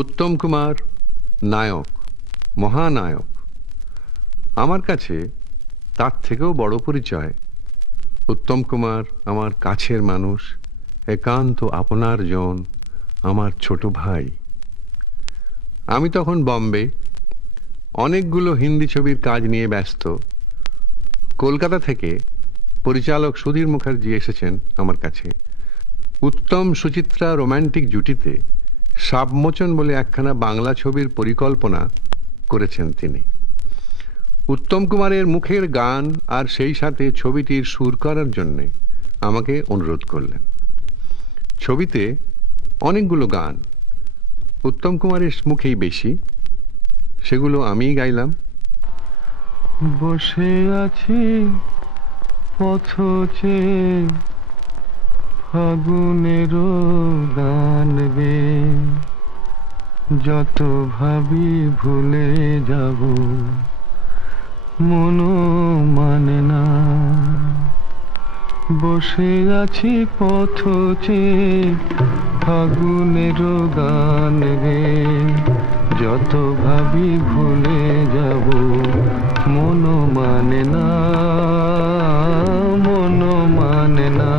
উত্তম কুমার নায়ক, মহানায়ক। আমার কাছে তার থেকেও বড় পরিচয় উত্তম কুমার আমার কাছের মানুষ, একান্ত আপনার জন, আমার ছোট ভাই। আমি তখন বম্বে অনেকগুলো হিন্দি ছবির কাজ নিয়ে ব্যস্ত। কলকাতা থেকে পরিচালক সুধীর মুখার্জি এসেছেন আমার কাছে। উত্তম সুচিত্রা রোম্যান্টিক জুটিতে সাবমোচন বলে একখানা বাংলা ছবির পরিকল্পনা করেছেন তিনি। উত্তম কুমারের মুখের গান আর সেই সাথে ছবিটির সুর করার জন্যে আমাকে অনুরোধ করলেন। ছবিতে অনেকগুলো গান উত্তম কুমারের মুখেই বেশি, সেগুলো আমিই গাইলাম। বসে আছি পথ চেয়ে ফাগুনেরও গান গে, যত ভাবি ভুলে যাব মনো মানে না। বসে আছি পথ চেয়ে ফাগুনেরও গান গে, যত ভাবি ভুলে যাব মনো মানে না, মনো মানে না।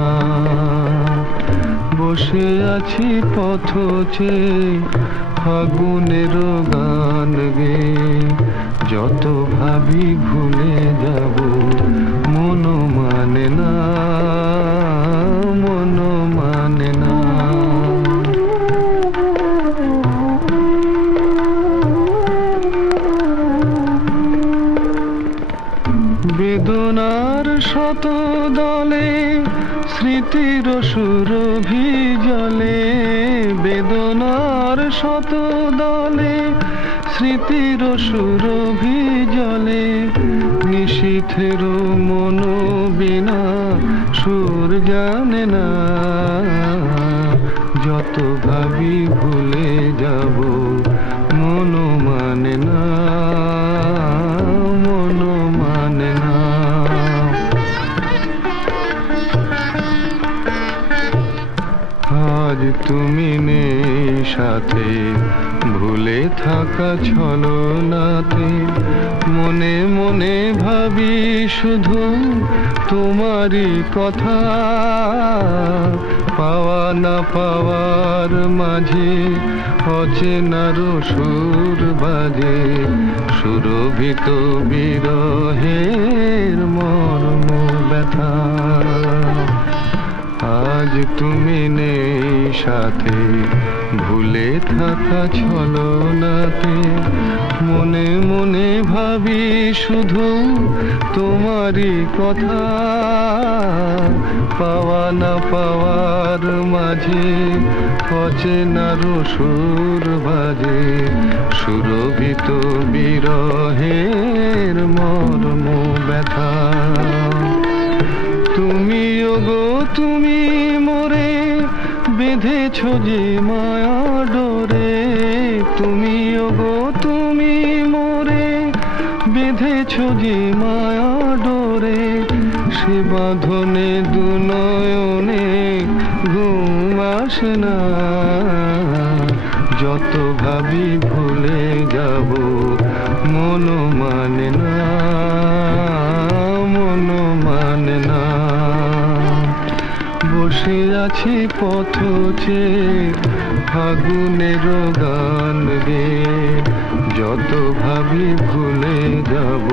বসে আছি পথ চেয়ে ফাগুনেরও গান গে, যত ভাবি ভুলে যাব মনো মানে না, মনো মানে না। বেদনার শত দলে স্মৃতির সুরভি জলে, বেদনার শত দলে স্মৃতির সুরভি জলে, নিশীথের মন বিনা সুর জানে না, যত ভাবি ভুলে যাব মনো মানে না, মনো মানে না। আজ তুমি নেই সাথে, ভুলে থাকা ছলনাতে, মনে মনে ভাবি শুধু তোমারই কথা। পাওয়া না পাওয়ার মাঝে অচেনার সুর বাজে, সুরভিত বিরহের মর্ম ব্যথা। আজ তুমি নেই সাথে, ভুলে থাকা ছলনাতে, মনে মনে ভাবি শুধু তোমারই কথা। পাওয়া না পাওয়ার মাঝে অচেনার সুর বাজে, সুরভিত বিরহের মর্ম ব্যথা। তুমি ওগো তুমি মোরে বেঁধেছ যে মায়া ডোরে, তুমি ওগো তুমি মোরে বেঁধেছ যে মায়া ডোরে, সে বাঁধনে দু নয়নে ঘুম আসে না, যত ভাবি ভুলে যাব মনো মানে না, মনো মানে না। বসে আছি পথ চেয়ে ফাগুনেরও গান গে, যত ভাবি ভুলে যাব